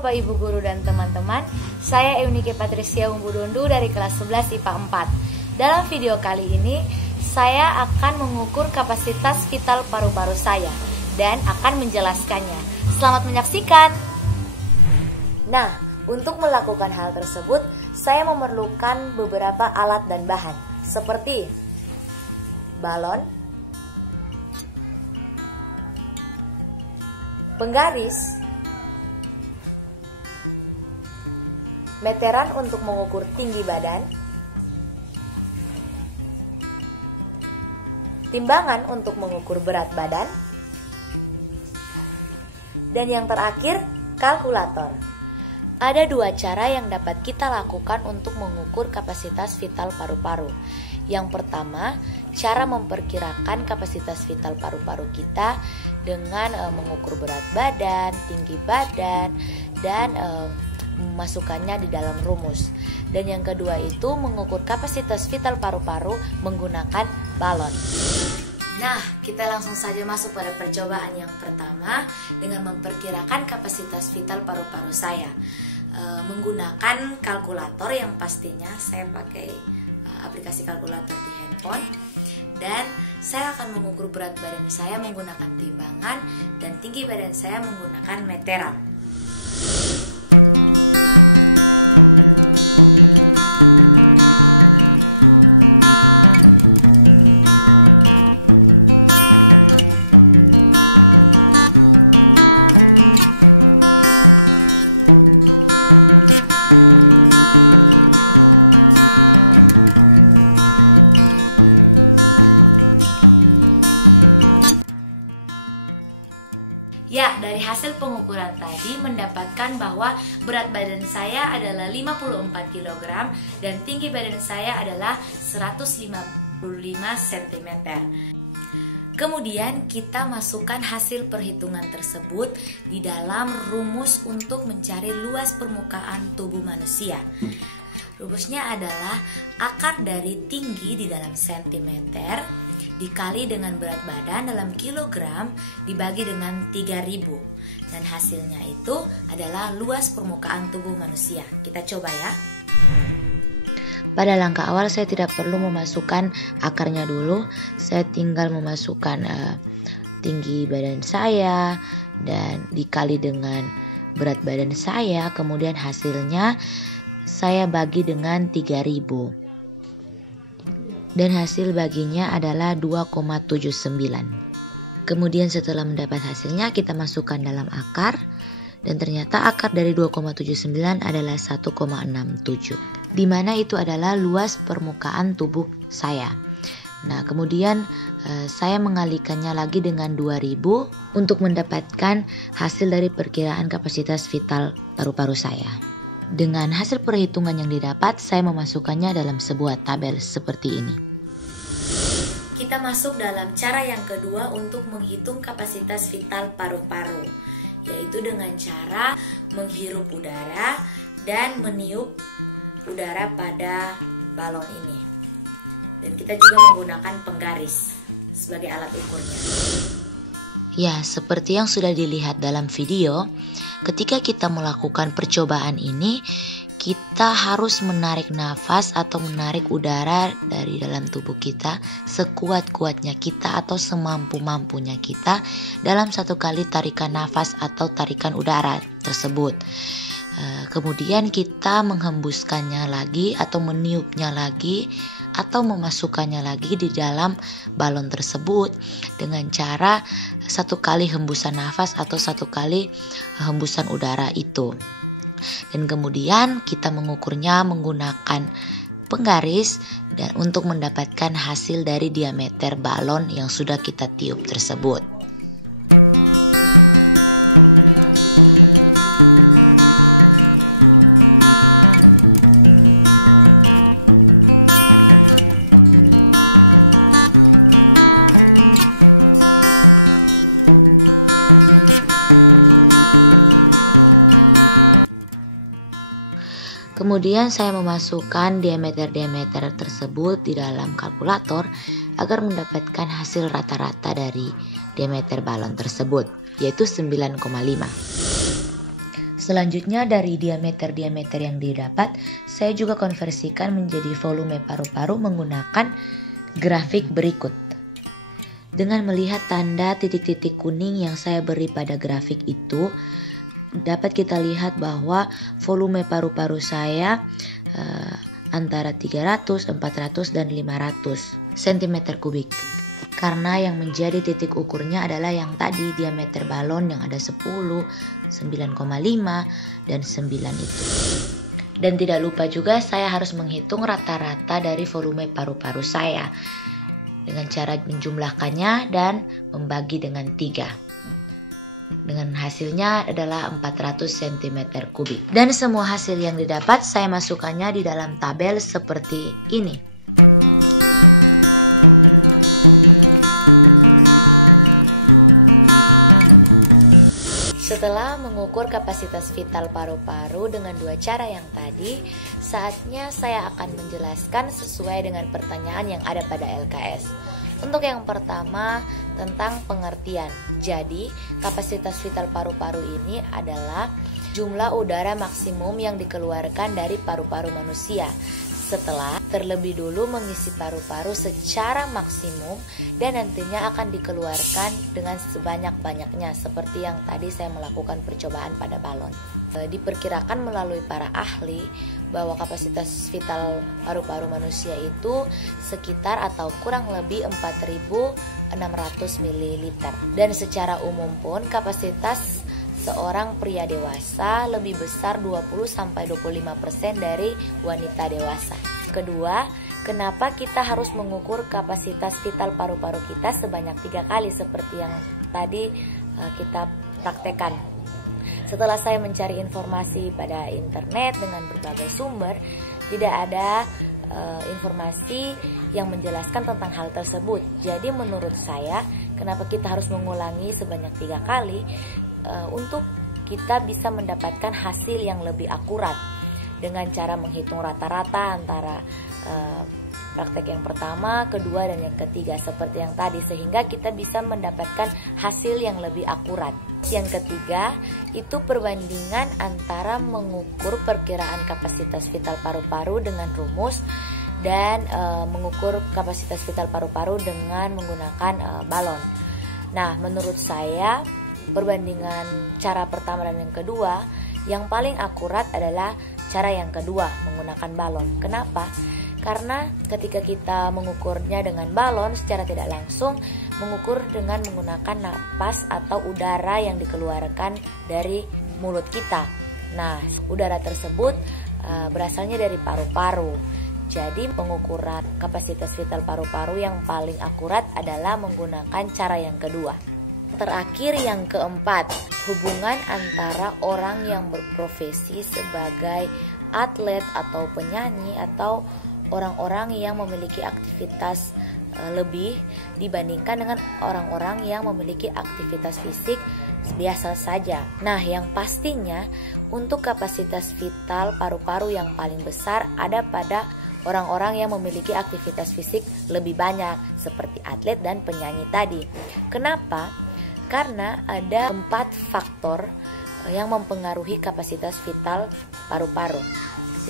Bapak Ibu Guru dan teman-teman, saya Eunike Patricia Umbudondu dari kelas 11 IPA 4. Dalam video kali ini, saya akan mengukur kapasitas vital paru-paru saya dan akan menjelaskannya. Selamat menyaksikan! Nah, untuk melakukan hal tersebut, saya memerlukan beberapa alat dan bahan, seperti balon, penggaris, meteran untuk mengukur tinggi badan, timbangan untuk mengukur berat badan, dan yang terakhir, kalkulator. Ada dua cara yang dapat kita lakukan untuk mengukur kapasitas vital paru-paru. Yang pertama, cara memperkirakan kapasitas vital paru-paru kita dengan mengukur berat badan, tinggi badan, dan memasukkannya di dalam rumus. Dan yang kedua itu mengukur kapasitas vital paru-paru menggunakan balon. Nah, kita langsung saja masuk pada percobaan yang pertama dengan memperkirakan kapasitas vital paru-paru saya. Menggunakan kalkulator yang pastinya saya pakai aplikasi kalkulator di handphone. Dan saya akan mengukur berat badan saya menggunakan timbangan dan tinggi badan saya menggunakan meteran. Ya, dari hasil pengukuran tadi mendapatkan bahwa berat badan saya adalah 54 kg dan tinggi badan saya adalah 155 cm. Kemudian kita masukkan hasil perhitungan tersebut di dalam rumus untuk mencari luas permukaan tubuh manusia. Rumusnya adalah akar dari tinggi di dalam sentimeter dikali dengan berat badan dalam kilogram dibagi dengan 3000. Dan hasilnya itu adalah luas permukaan tubuh manusia. Kita coba ya. Pada langkah awal saya tidak perlu memasukkan akarnya dulu. Saya tinggal memasukkan tinggi badan saya dan dikali dengan berat badan saya. Kemudian hasilnya saya bagi dengan 3000. Dan hasil baginya adalah 2,79. Kemudian setelah mendapat hasilnya kita masukkan dalam akar dan ternyata akar dari 2,79 adalah 1,67, di mana itu adalah luas permukaan tubuh saya. Nah, kemudian saya mengalikannya lagi dengan 2000 untuk mendapatkan hasil dari perkiraan kapasitas vital paru-paru saya. Dengan hasil perhitungan yang didapat, saya memasukkannya dalam sebuah tabel seperti ini. Kita masuk dalam cara yang kedua untuk menghitung kapasitas vital paru-paru, yaitu dengan cara menghirup udara dan meniup udara pada balon ini. Dan kita juga menggunakan penggaris sebagai alat ukurnya. Ya, seperti yang sudah dilihat dalam video, ketika kita melakukan percobaan ini, kita harus menarik nafas atau menarik udara dari dalam tubuh kita sekuat-kuatnya kita atau semampu-mampunya kita dalam satu kali tarikan nafas atau tarikan udara tersebut. Kemudian kita menghembuskannya lagi atau meniupnya lagi atau memasukkannya lagi di dalam balon tersebut dengan cara satu kali hembusan nafas atau satu kali hembusan udara itu. Dan kemudian kita mengukurnya menggunakan penggaris dan untuk mendapatkan hasil dari diameter balon yang sudah kita tiup tersebut. Kemudian saya memasukkan diameter-diameter tersebut di dalam kalkulator agar mendapatkan hasil rata-rata dari diameter balon tersebut, yaitu 9,5. Selanjutnya dari diameter-diameter yang didapat, saya juga konversikan menjadi volume paru-paru menggunakan grafik berikut. Dengan melihat tanda titik-titik kuning yang saya beri pada grafik itu, dapat kita lihat bahwa volume paru-paru saya antara 300, 400, dan 500 cm kubik. Karena yang menjadi titik ukurnya adalah yang tadi, diameter balon yang ada 10, 9,5, dan 9 itu. Dan tidak lupa juga saya harus menghitung rata-rata dari volume paru-paru saya dengan cara menjumlahkannya dan membagi dengan 3. Dengan hasilnya adalah 400 cm kubik. Dan semua hasil yang didapat saya masukkannya di dalam tabel seperti ini. Setelah mengukur kapasitas vital paru-paru dengan dua cara yang tadi, saatnya saya akan menjelaskan sesuai dengan pertanyaan yang ada pada LKS. Untuk yang pertama, tentang pengertian. Jadi, kapasitas vital paru-paru ini adalah jumlah udara maksimum yang dikeluarkan dari paru-paru manusia setelah terlebih dulu mengisi paru-paru secara maksimum dan nantinya akan dikeluarkan dengan sebanyak-banyaknya seperti yang tadi saya melakukan percobaan pada balon. Diperkirakan melalui para ahli bahwa kapasitas vital paru-paru manusia itu sekitar atau kurang lebih 4.600 ml. Dan secara umum pun kapasitas seorang pria dewasa lebih besar 20-25% dari wanita dewasa. Kedua, kenapa kita harus mengukur kapasitas vital paru-paru kita sebanyak 3 kali seperti yang tadi kita praktekkan. Setelah saya mencari informasi pada internet dengan berbagai sumber, tidak ada informasi yang menjelaskan tentang hal tersebut. Jadi menurut saya, kenapa kita harus mengulangi sebanyak 3 kali? Untuk kita bisa mendapatkan hasil yang lebih akurat dengan cara menghitung rata-rata antara praktek yang pertama, kedua, dan yang ketiga seperti yang tadi, sehingga kita bisa mendapatkan hasil yang lebih akurat. Yang ketiga itu perbandingan antara mengukur perkiraan kapasitas vital paru-paru dengan rumus dan mengukur kapasitas vital paru-paru dengan menggunakan balon. Nah, menurut saya perbandingan cara pertama dan yang kedua, yang paling akurat adalah cara yang kedua, menggunakan balon. Kenapa? Karena ketika kita mengukurnya dengan balon secara tidak langsung, mengukur dengan menggunakan napas atau udara yang dikeluarkan dari mulut kita. Nah, udara tersebut berasalnya dari paru-paru. Jadi pengukuran kapasitas vital paru-paru yang paling akurat adalah menggunakan cara yang kedua. Terakhir yang keempat, hubungan antara orang yang berprofesi sebagai atlet atau penyanyi atau orang-orang yang memiliki aktivitas lebih dibandingkan dengan orang-orang yang memiliki aktivitas fisik biasa saja. Nah, yang pastinya untuk kapasitas vital paru-paru yang paling besar ada pada orang-orang yang memiliki aktivitas fisik lebih banyak seperti atlet dan penyanyi tadi. Kenapa? Karena ada 4 faktor yang mempengaruhi kapasitas vital paru-paru.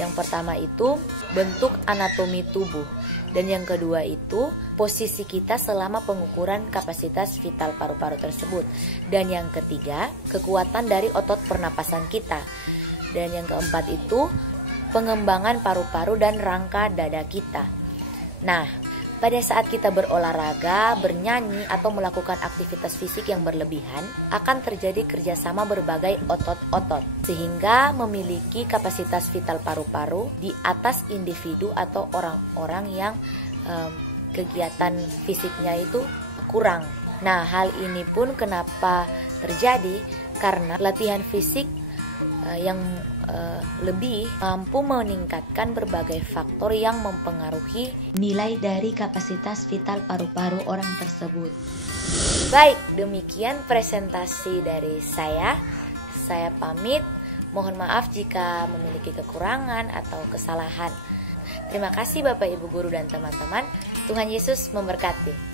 Yang pertama itu bentuk anatomi tubuh, dan yang kedua itu posisi kita selama pengukuran kapasitas vital paru-paru tersebut, dan yang ketiga kekuatan dari otot pernapasan kita, dan yang keempat itu pengembangan paru-paru dan rangka dada kita. Nah, pada saat kita berolahraga, bernyanyi, atau melakukan aktivitas fisik yang berlebihan, akan terjadi kerjasama berbagai otot-otot, sehingga memiliki kapasitas vital paru-paru di atas individu atau orang-orang yang kegiatan fisiknya itu kurang. Nah, hal ini pun kenapa terjadi? Karena latihan fisik yang lebih mampu meningkatkan berbagai faktor yang mempengaruhi nilai dari kapasitas vital paru-paru orang tersebut. Baik, demikian presentasi dari saya. Saya pamit. Mohon maaf jika memiliki kekurangan atau kesalahan. Terima kasih Bapak Ibu Guru dan teman-teman. Tuhan Yesus memberkati.